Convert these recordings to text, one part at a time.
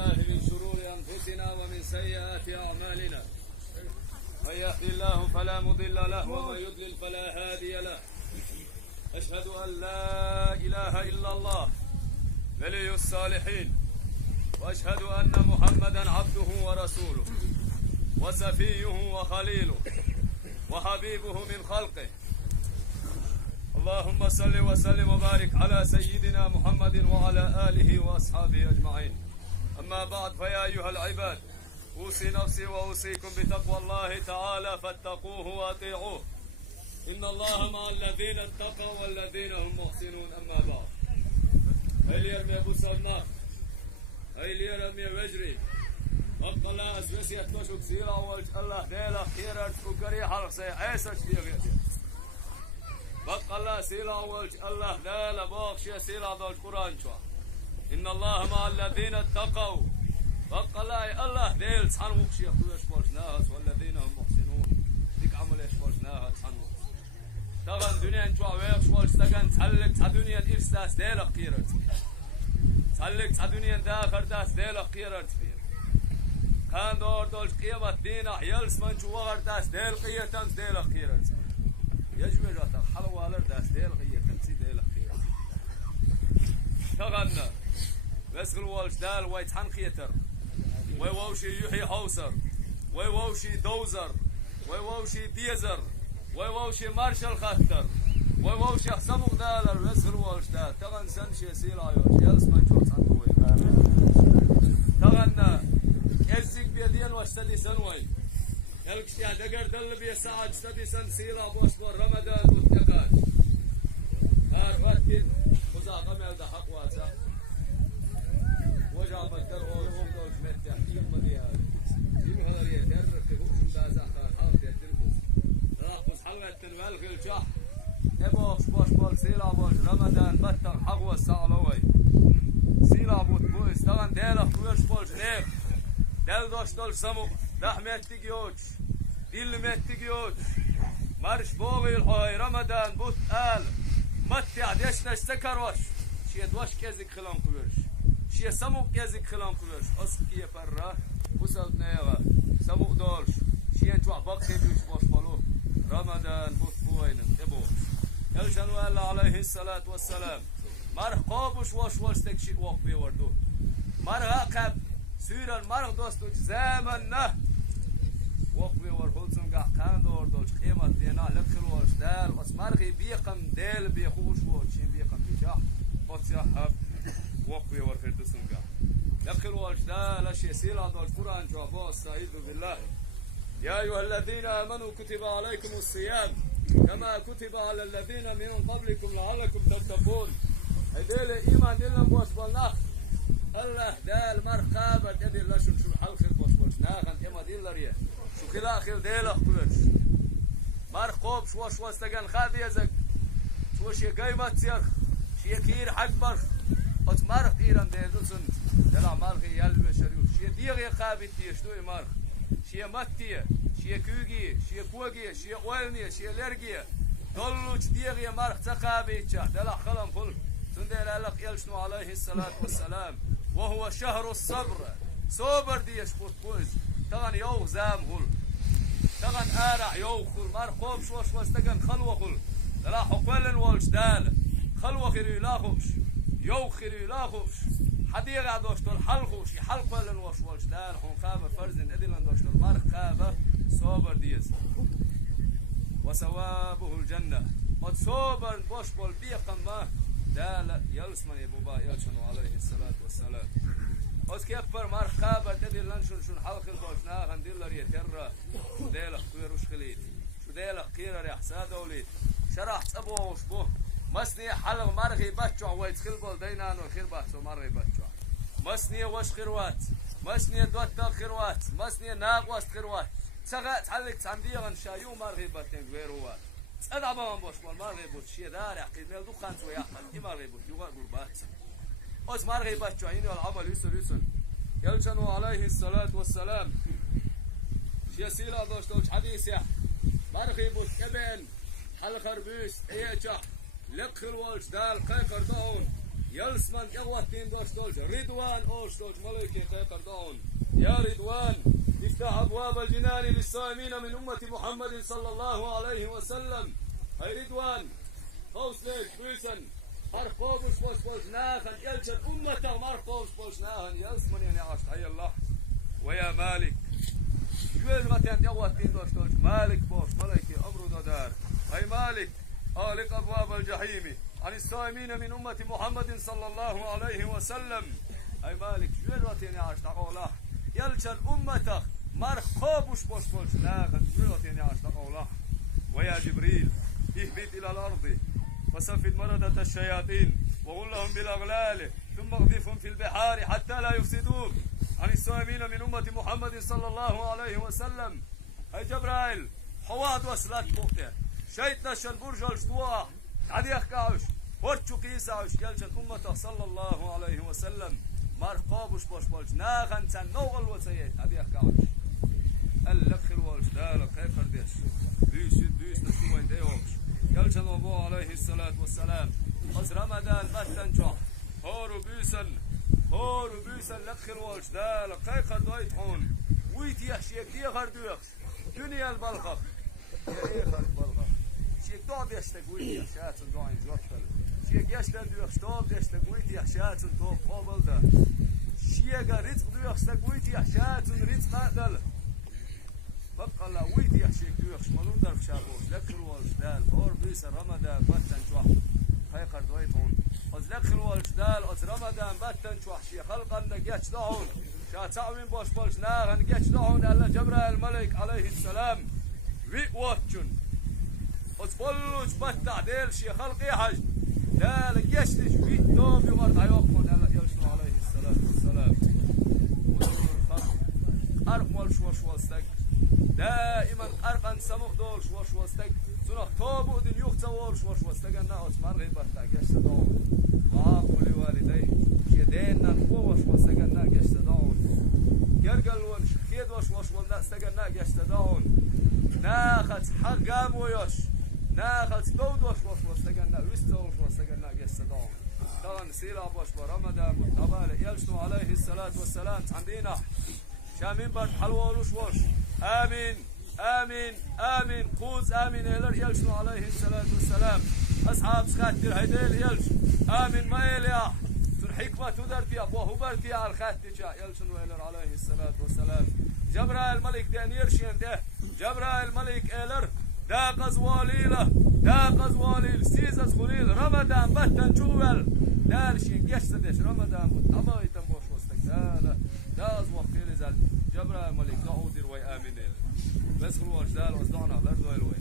بالله من شرور أنفسنا ومن سيئات أعمالنا. من يهد الله فلا مضل له ومن يضلل فلا هادي له. أشهد أن لا إله إلا الله ولي الصالحين، وأشهد أن محمدا عبده ورسوله وسفيه وخليله وحبيبه من خلقه. اللهم صل وسلم وبارك على سيدنا محمد وعلى آله وأصحابه أجمعين. أما بعد، فيا أيها العباد، أوصي نفسي وأوصيكم بتقوى الله تعالى فاتقوه وأطيعوه. إن الله مع الذين اتقوا والذين هم محسنون. أما بعد، هاي يرمي أبو سلمان، هاي يرمي وجري وقال الله أسوسي أتوشك سيلا والج الله ديلا خيرات وكري حرق سي عيسى شفيغي بقى الله سيلا والج الله ديلا باقشي سيلا دول قرآن شوا. إن الله مع الذين اتقوا بقى الله ديل تحن وقشي يخلوش بولجناهات والذين هم محسنون ديك عمل إيش بولجناهات تحن وقش تغن دنيا انتوا ويقش بولج تغن تحلق تدنيا الإفساس ديلا خيرات تحلق تدنيا داخر داس ديلا خيرات كان دول قيمة دينا يلس من جوار داس ديل قيتن ديل خيرات يجوي جاتا حلوة على داس ديل قيتن سي ديل خيرات تغنى ويسغل والش دال ويتحن خيتر ويوشي يحيي حوسر ويوشي دوزر ويوشي ديزر ويوشي مارشال خطر ويوشي حسبوك دالر ويسغل والش دال تغن سنشي سيلا يوش يلس من جوار تنطوي تغنى ازيك بيدين واشتدي سنوي يلقش يا دقر دل بي ساعة اشتدي سن سيلا بوشبور رمضان متقاش هار واتين خزا قمل ده حق واسا وجع بكر وهم دوش متح يمدي هذا يم هذا يتر في حكم دازا حاول يتركز راقص حلوة تنوال الجح ابوش بوشبور سيلا بوش رمضان بطر حق واسا علوي سيلا بوت بوش تغن ديلق بوش بوش نيخ دل دوش دول سمو دحمت تجيوش دل مت تجيوش مرش بوغي الحوي رمضان بوت آل متع ديشنش سكروش شي دوش كزك خلان كويرش شي سمو كزك خلان كويرش أسكي فرّا وصلت نيغا سمو دولش شي انتوع بقي بيش باش بالو رمضان بوت بوين ابو يلشن والله عليه الصلاة والسلام مرح قابوش واش تكشيك وقفي وردو مرح عقب سيران مرغ دوستوش زمن نه وقوي ورخلصن قاع كان دور دوش قيمة دينا لكل وش دال بس مرغي بيقم ديل بيخوش وشين بيقم بيجاح قص يحب وقوي ورخلصن قاع لكل وش دال اشي سيلا دوش قرآن جوابه استعيذ بالله. يا أيها الذين آمنوا كتب عليكم الصيام كما كتب على الذين من قبلكم لعلكم تتقون. هديل إيمان دينا بوش بالنخ الله دال مرقابة دي الله شو حلق البوش ناخن إما دي الله ريه شو كلا خير ديلخ كلش مرقوب شو استجن خادي يزك شو شي قيمة تير شي كير حق برخ قط مرق إيران ديدوسن دلع مرق يلبي شريو شي ديغي قابي تير شنو مرق شي متيه شي كوغي شي كوغي شي أولني شي لرجي دلوش ديغي مرق تقابي تشا دلع خلم كل سندل الله يلشنو عليه الصلاة والسلام وهو شهر الصبر صبر ديش بوز تغن يو زام هول تغن آرع يو خل مرقوب شوش واستغن خلوة خل لا حقولن والش دال خلوة خيري لاخوش يو خيري لاخوش حديقة دوشتول حلقوش يحلقولن والش دال حون خابر فرزن ادلن دوشتول مرقابة صبر ديش وثوابه الجنة قد صبر بوش بول بيقم ما دال يلسمن يبوبا يلشنو عليه الصلاة والسلام اوس كيف بر مرخابة تدي لنشن شون حلق البوشنا هنديل لري ترى ديلق كويروش خليت شو ديلق كيرا ريح سادولي شرح تبوش بو مسني حلق مرغي بچو ويت خلبول دينانو خير بحثو مرغي بچو مسني وش خيروات مسني دوت خيروات مسني ناقوست خيروات سغات حلق تنديغن شايو مرغي باتن غيروات أنا ما بوش مرغي بوت شيء دارع قيمة دو خانس وياحمل دي مرغي بوت يوغا قربات أوز مرغي بوت شو عيني العمل يسن يلشنو عليه الصلاة والسلام شيء سيلا دوش حديث يا مرغي بوت كبن حل خربوس ايجا لقل والش دال قيقر دون يلسمن يغوتين دوش دولج رضوان أوش دولج ملائكة خيقر دعون يا رضوان افتح أبواب الجنان للصائمين من أمة محمد صلى الله عليه وسلم. هاي رضوان خوص ليك بيسن مرقوبش بوش ناخن يلجد أمته مرقوبش بوش ناخن يلسمن يعني عشت هاي الله ويا مالك جوز غتين يغوتين دوش دولج مالك بوش ملائكة أمر دار. هاي مالك أغلق أبواب الجحيم عن الصائمين من أمة محمد صلى الله عليه وسلم. أي مالك جويرتين يا عشت الله يلجل أمتك مرخوبش بوش لاغن جويرتين يا عشت الله. ويا جبريل اهبط إلى الأرض وسفد مردة الشياطين وغلهم بالأغلال ثم اغذفهم في البحار حتى لا يفسدون عن الصائمين من أمة محمد صلى الله عليه وسلم. أي جبرائيل حواد وصلت بوقته شيطنا شنبرج الشتواه عديخ كاوش ورچو قيساوش يلجن أمته صلى الله عليه وسلم مرقابوش بوش بولش ناغن تن نوغل وسيد عديخ كاوش اللقل والش دالك هي قرديش دويس نشوين ديوش يلجن أبو عليه الصلاة والسلام از رمضان بطن جوح هورو بيسن لقل والش دالك هي قردويت هون ويت يحشيك دي قردويخش دنيا البلغة يا ايه البلغة شيك دوب يشتقويت يحشات الدوين جوكتل شيك يشتقويت دوب يشتقويت يحشات الدوب قابل ده شيك رزق دويخ يشتقويت يحشات رزق قادل بقى الله ويت يحشيك دويخ شمالون در فشابوش لكل والش دال هور بيس رمضان بطن شوح هاي قردويت هون از لكل والش دال از رمضان بطن شوح شي خلقا نجيش دهون شا تعوين بوش بولش ناغن نجيش دهون الله جبرائيل الملك عليه السلام واتشن از بولش بطع ديل شي خلقي حج دال يشتش ويت دوب يغرد عيوبكم الله يلشنو عليه الصلاة والسلام وزن الخلق أرقمال شوشوستك دائما أرقن سمخ دول شوشوستك سنخ توبو دين يختوال شوشوستك أنا أتمر غيبتك يشتدون وعاقوا لوالديه شدينا نقوة شوشوستك أنا يشتدون قرقل ونش كيد وشوشوستك أنا يشتدون ناخد حقام ويش ناخد دود وشوشوستك أنا وستول شوشوستك أنا يشتدون طبعا سيلا باش برمضان متبالي يلشنو عليه الصلاة والسلام عندنا شامين برد حلوالوش وش آمين آمين آمين خوز آمين يلشنو عليه الصلاة والسلام أصحاب سخاتر هيديل يلش آمين ما يليا تن حكمة تدرتيا وهو برتيا على الخاتجا يلشنو عليه الصلاة والسلام. جبرائيل الملك دانير شين ده جبرائيل الملك إلر دا قزواليل سيزز خليل رمضان بطن جوال دال شين يشتدش رمضان متابعي تنبوش وستك داز وقتين زال جبرائيل الملك دعودير وي آمين بس خلوش دال وصدعنا لردويل وي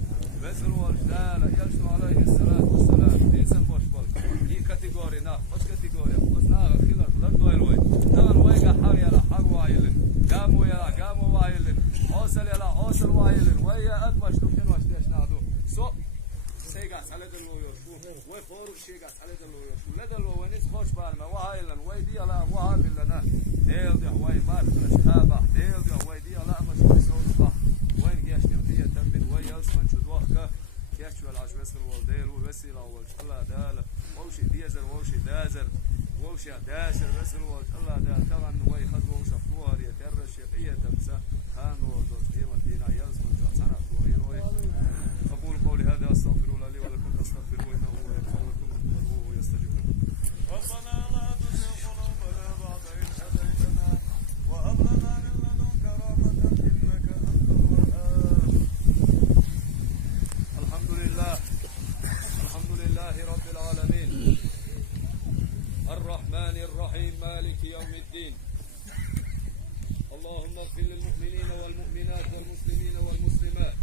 بس خلوش دال يلشنو عليه الصلاة والسلام دين سنبوش بولك هي كاتيجوري ناخ وش كاتيجوري وش ناخ خلر لردويل وي دان ويقا حق يلا حق وايلن قاموا وايلن اوصل يلا اوصل وايلن ويا أدمش لكن واشتيش نادو سو سيقاس على دلو يرشو وي فورو شيقاس على دلو يرشو لدلو ونس خوش بالما وايلن وي دي لا وهابل لنا ديل دي هواي مارتنش خابح ديل دي هواي دي لا مش بيسول صح وين جيش نمتية تنبين وي يلسمن شد وحكا كيشو العجوز الوالديل ووسيلة والش الله دالة ووشي ديزر ووشي دازر ووشي داشر بس الوالش الله دال طبعا وي خذ ووش افوار يتر الشيقية تمسا خان وزوج قيمة دينا يلسمن شد سنة افوارين وي أقول قولي هذا أستغفر الله لي ولكم فاستغفروه إنه هو يغفر لكم وهو يستجيب لكم. ربنا لا تزغ قلوبنا بعد إذ هديتنا وهب لنا من لدنك رحمة إنك أنت الوهاب. الحمد لله رب العالمين الرحمن الرحيم مالك يوم الدين. اللهم اغفر للمؤمنين والمؤمنات والمسلمين والمسلمات.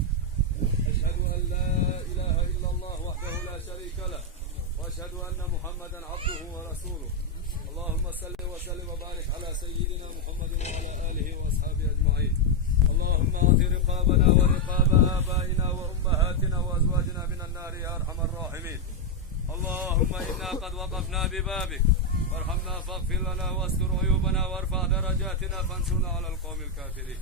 أشهد أن لا إله إلا الله وحده لا شريك له وأشهد أن محمدا عبده ورسوله. اللهم صل وسلم وبارك على سيدنا محمد وعلى آله وأصحابه أجمعين. اللهم اعط رقابنا ورقاب آبائنا وأمهاتنا وأزواجنا من النار يا أرحم الراحمين. اللهم إنا قد وقفنا ببابك وارحمنا فاغفر لنا واستر عيوبنا وارفع درجاتنا فانصرنا على القوم الكافرين.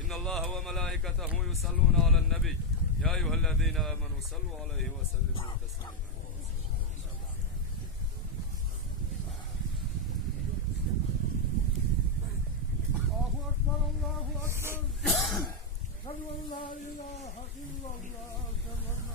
إن الله وملائكته يصلون على النبي يا أيها الذين آمنوا صلوا عليه وسلموا تسليما. أشهد أن لا إله إلا الله أشهد أن